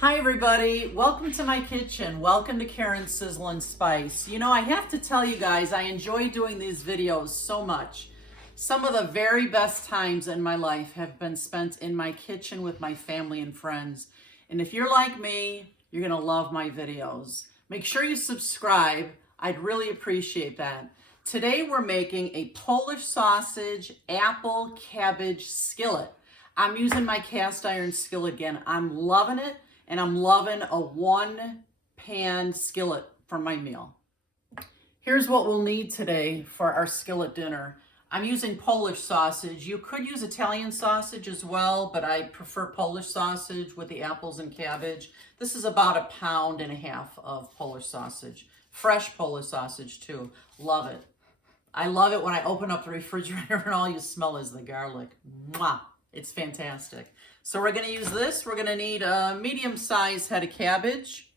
Hi everybody, welcome to my kitchen. Welcome to Karen's Sizzle and Spice. You know, I have to tell you guys, I enjoy doing these videos so much. Some of the very best times in my life have been spent in my kitchen with my family and friends. And if you're like me, you're gonna love my videos. Make sure you subscribe. I'd really appreciate that. Today we're making a Polish sausage apple cabbage skillet. I'm using my cast iron skillet again. I'm loving it, and I'm loving a one-pan skillet for my meal. Here's what we'll need today for our skillet dinner. I'm using Polish sausage. You could use Italian sausage as well, but I prefer Polish sausage with the apples and cabbage. This is about 1.5 pounds of Polish sausage. Fresh Polish sausage too. Love it. I love it when I open up the refrigerator and all you smell is the garlic. Mwah! It's fantastic. So we're gonna use this. We're gonna need a medium-sized head of cabbage.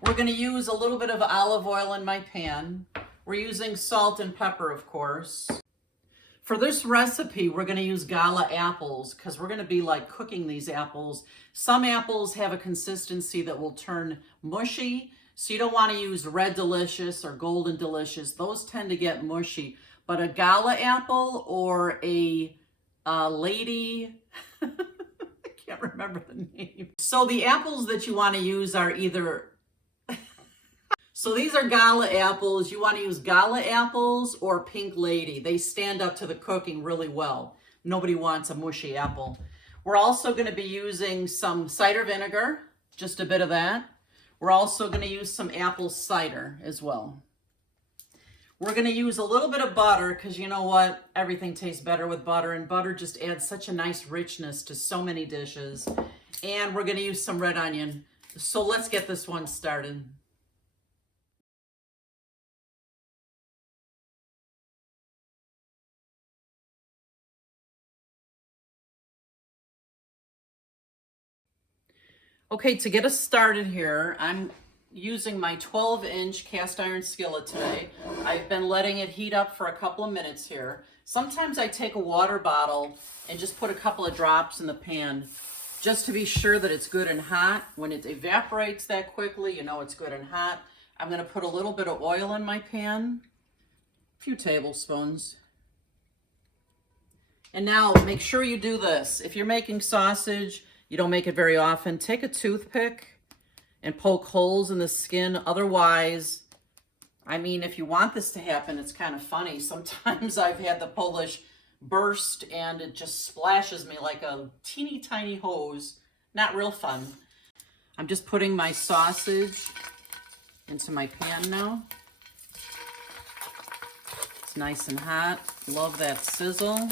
We're gonna use a little bit of olive oil in my pan. We're using salt and pepper, of course. For this recipe, we're gonna use gala apples because we're gonna be like cooking these apples. Some apples have a consistency that will turn mushy, so you don't wanna use red delicious or golden delicious. Those tend to get mushy. But a gala apple or a lady, I can't remember the name. So the apples that you want to use are either, so these are gala apples. You want to use gala apples or pink lady. They stand up to the cooking really well. Nobody wants a mushy apple. We're also going to be using some cider vinegar, just a bit of that. We're also going to use some apple cider as well. We're going to use a little bit of butter because you know what? Everything tastes better with butter, and butter just adds such a nice richness to so many dishes. And we're going to use some red onion. So let's get this one started. Okay, to get us started here, I'm using my 12-inch cast iron skillet today. I've been letting it heat up for a couple of minutes here. Sometimes I take a water bottle and just put a couple of drops in the pan just to be sure that it's good and hot. When it evaporates that quickly, you know it's good and hot. I'm going to put a little bit of oil in my pan, a few tablespoons. And now make sure you do this. If you're making sausage, you don't make it very often, take a toothpick and poke holes in the skin. Otherwise, I mean, if you want this to happen, it's kind of funny. Sometimes I've had the Polish burst and it just splashes me like a teeny tiny hose. Not real fun. I'm just putting my sausage into my pan now. It's nice and hot. Love that sizzle.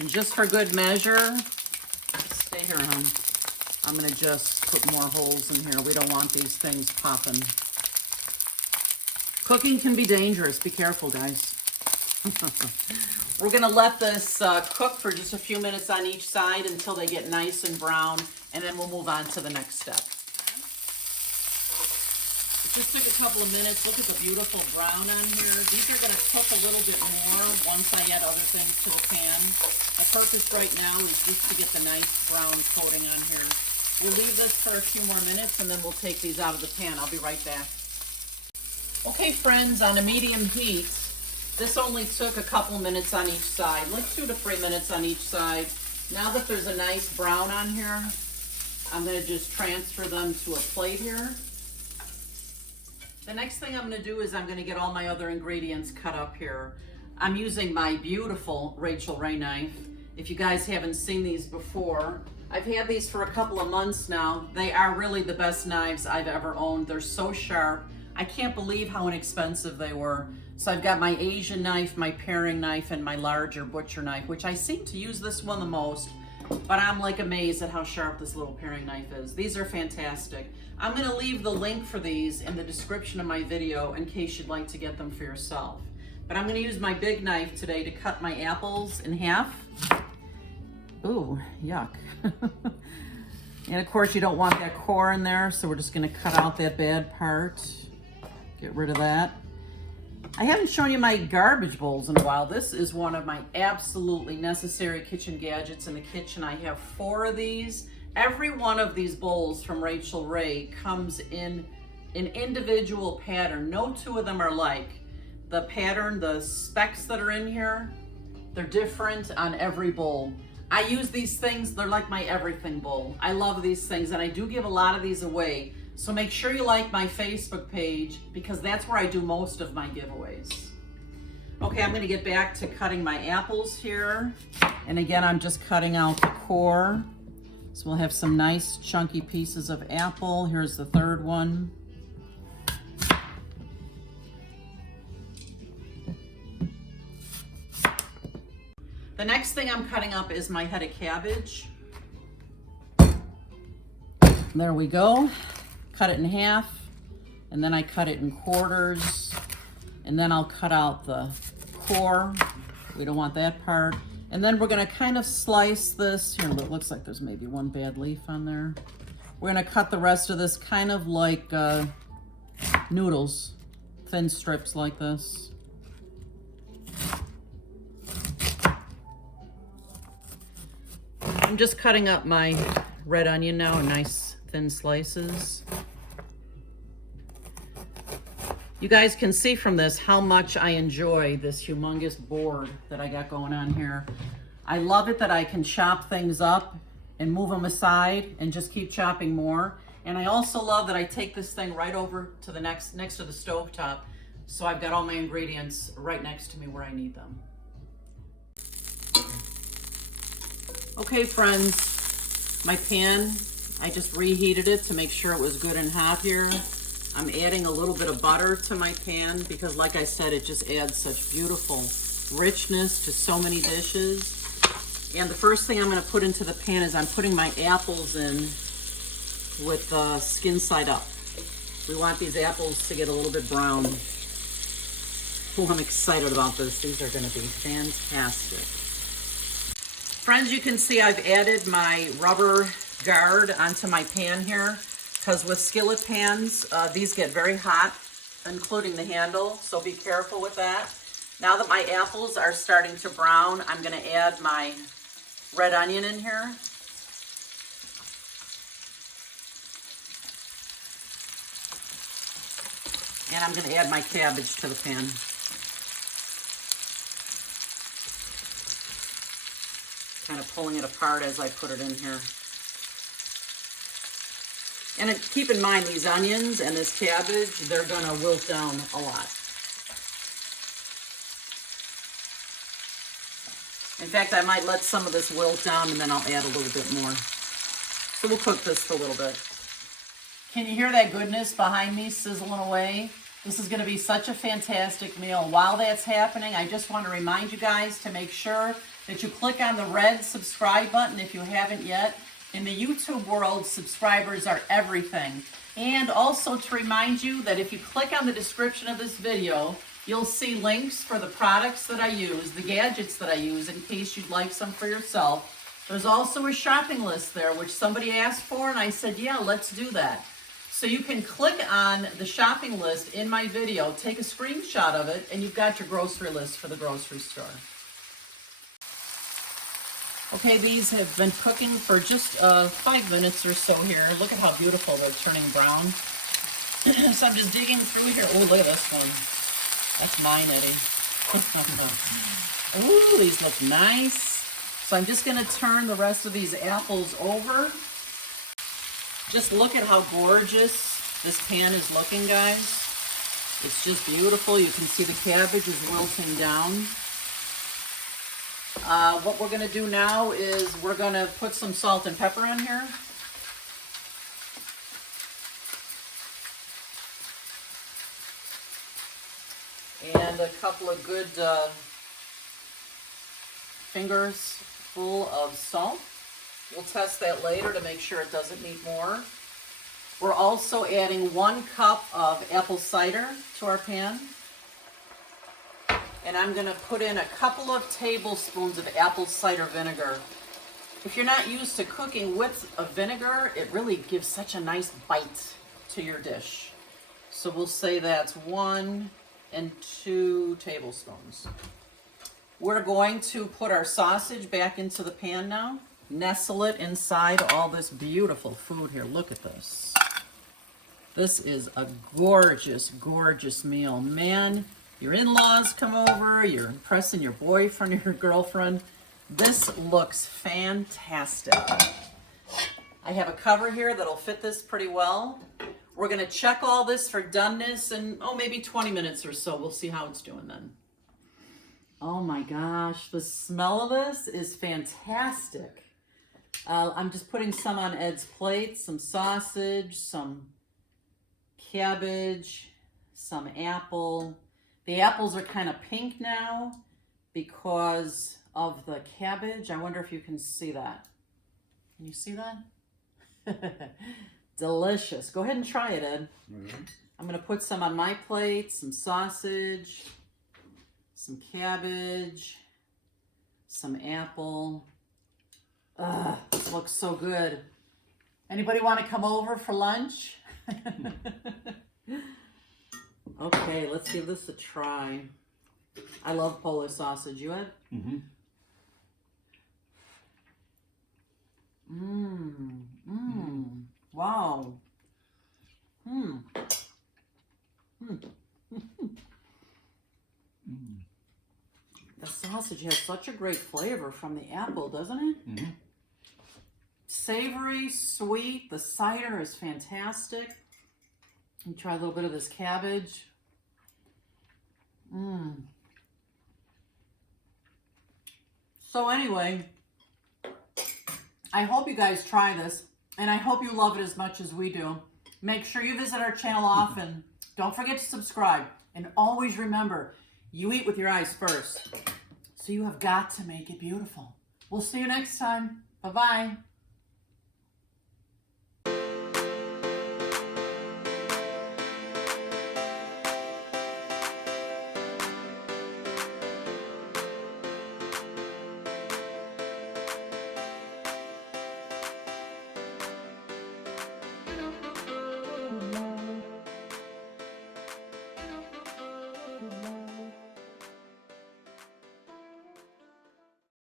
And just for good measure, stay here, hon. I'm gonna just put more holes in here. We don't want these things popping. Cooking can be dangerous. Be careful, guys. We're gonna let this cook for just a few minutes on each side until they get nice and brown, and then we'll move on to the next step. It just took a couple of minutes. Look at the beautiful brown on here. These are gonna cook a little bit more once I add other things to the pan. My purpose right now is just to get the nice brown coating on here. We'll leave this for a few more minutes and then we'll take these out of the pan. I'll be right back. Okay, friends, on a medium heat, this only took a couple minutes on each side, like 2 to 3 minutes on each side. Now that there's a nice brown on here, I'm going to just transfer them to a plate here. The next thing I'm going to do is I'm going to get all my other ingredients cut up here. I'm using my beautiful Rachel Ray knife. If you guys haven't seen these before, I've had these for a couple of months now. They are really the best knives I've ever owned. They're so sharp. I can't believe how inexpensive they were. So I've got my Asian knife, my paring knife, and my larger butcher knife, which I seem to use this one the most, but I'm like amazed at how sharp this little paring knife is. These are fantastic. I'm gonna leave the link for these in the description of my video in case you'd like to get them for yourself. But I'm gonna use my big knife today to cut my apples in half. Ooh, yuck. And of course you don't want that core in there, so we're just gonna cut out that bad part. Get rid of that. I haven't shown you my garbage bowls in a while. This is one of my absolutely necessary kitchen gadgets in the kitchen. I have 4 of these. Every one of these bowls from Rachel Ray comes in an individual pattern. No 2 of them are like. The pattern, the specs that are in here, they're different on every bowl. I use these things, they're like my everything bowl. I love these things, and I do give a lot of these away. So make sure you like my Facebook page, because that's where I do most of my giveaways. Okay, I'm gonna get back to cutting my apples here. And again, I'm just cutting out the core. So we'll have some nice chunky pieces of apple. Here's the 3rd one. The next thing I'm cutting up is my head of cabbage. There we go. Cut it in half, and then I cut it in quarters, and then I'll cut out the core. We don't want that part. And then we're gonna kind of slice this. Here, it looks like there's maybe 1 bad leaf on there. We're gonna cut the rest of this kind of like noodles, thin strips like this. I'm just cutting up my red onion now in nice thin slices. You guys can see from this how much I enjoy this humongous board that I got going on here. I love it that I can chop things up and move them aside and just keep chopping more. And I also love that I take this thing right over to the next to the stove top, so I've got all my ingredients right next to me where I need them. Okay, friends, my pan, I just reheated it to make sure it was good and hot here. I'm adding a little bit of butter to my pan because, like I said, it just adds such beautiful richness to so many dishes. And the first thing I'm going to put into the pan is I'm putting my apples in with the skin side up. We want these apples to get a little bit brown. Oh, I'm excited about this. These are going to be fantastic. Friends, you can see I've added my rubber guard onto my pan here, because with skillet pans, these get very hot, including the handle, so be careful with that. Now that my apples are starting to brown, I'm going to add my red onion in here. And I'm going to add my cabbage to the pan. Kind of pulling it apart as I put it in here. And keep in mind, these onions and this cabbage, they're going to wilt down a lot. In fact, I might let some of this wilt down and then I'll add a little bit more. So we'll cook this for a little bit. Can you hear that goodness behind me sizzling away? This is going to be such a fantastic meal. While that's happening, I just want to remind you guys to make sure that you click on the red subscribe button if you haven't yet. In the YouTube world, subscribers are everything. And also to remind you that if you click on the description of this video, you'll see links for the products that I use, the gadgets that I use, in case you'd like some for yourself. There's also a shopping list there, which somebody asked for, and I said, yeah, let's do that. So you can click on the shopping list in my video, take a screenshot of it, and you've got your grocery list for the grocery store. Okay, these have been cooking for just 5 minutes or so here. Look at how beautiful they're turning brown. So I'm just digging through here. Oh, look at this one. That's mine, Eddie. Ooh, these look nice. So I'm just going to turn the rest of these apples over. Just look at how gorgeous this pan is looking, guys. It's just beautiful. You can see the cabbage is wilting down. What we're going to do now is we're going to put some salt and pepper in here. And a couple of good fingers full of salt. We'll test that later to make sure it doesn't need more. We're also adding 1 cup of apple cider to our pan. And I'm going to put in a couple of tablespoons of apple cider vinegar. If you're not used to cooking with a vinegar, it really gives such a nice bite to your dish. So we'll say that's 1 and 2 tablespoons. We're going to put our sausage back into the pan now. Nestle it inside all this beautiful food here. Look at this. This is a gorgeous, gorgeous meal. Man, your in-laws come over, you're impressing your boyfriend or your girlfriend. This looks fantastic. I have a cover here that'll fit this pretty well. We're gonna check all this for doneness in, maybe 20 minutes or so. We'll see how it's doing then. Oh my gosh, the smell of this is fantastic. I'm just putting some on Ed's plate, some sausage, some cabbage, some apple. The apples are kind of pink now because of the cabbage. I wonder if you can see that. Can you see that? Delicious. Go ahead and try it, Ed. Mm-hmm. I'm going to put some on my plate, some sausage, some cabbage, some apple. This looks so good. Anybody want to come over for lunch? Okay, let's give this a try. I love Polish sausage. You, Ed? Mm-hmm. Wow. The sausage has such a great flavor from the apple, doesn't it? Mm-hmm. Savory, sweet. The cider is fantastic. Let me try a little bit of this cabbage. So anyway, I hope you guys try this, and I hope you love it as much as we do. Make sure you visit our channel often. Don't forget to subscribe. And always remember, you eat with your eyes first. So you have got to make it beautiful. We'll see you next time. Bye-bye.